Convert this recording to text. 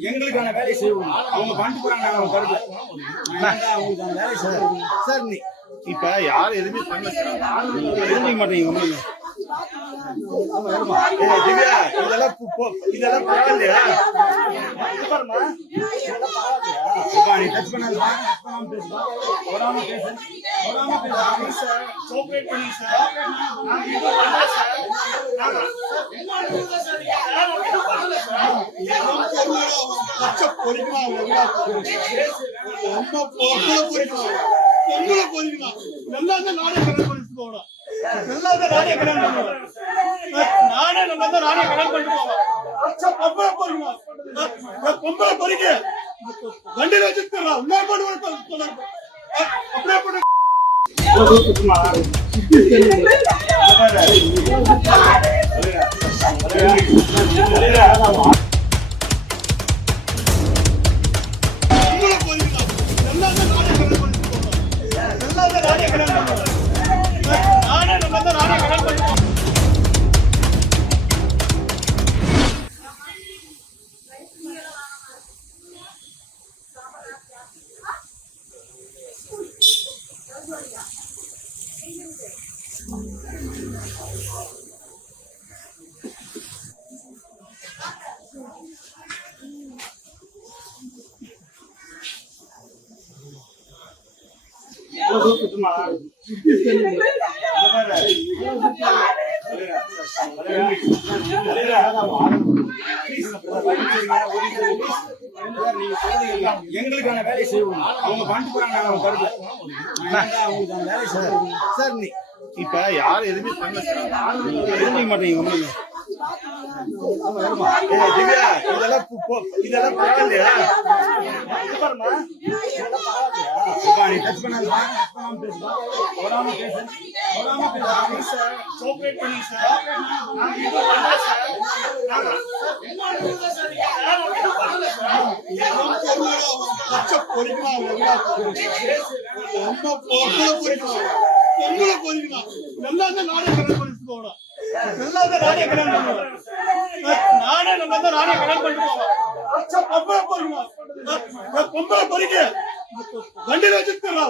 எங்களுக்கான வேலை செய்வோம். அவங்க பண்ணிட்டு போறாங்க. சார் இப்ப யாரும் எதுவுமே பண்ணல தெரிஞ்சுக்க மாட்டீங்க. இதெல்லாம் பரவாயில்லையா? நீ டச் பண்ணாத கோஆபரேட் பண்ணி சார். எங்களுக்கான வேலை செய்வோம். அவங்க பண்ணிட்டு போறாங்க. வேலை சார் இப்ப யாரும் எதுவுமே பண்ணல தெரிஞ்சுக்க மாட்டீங்க. இதெல்லாம் பரவாயில்லையா? நீ டச் பண்ணாத கோஆபரேட் பண்ணி சார். வண்டியில வச்சிருக்கா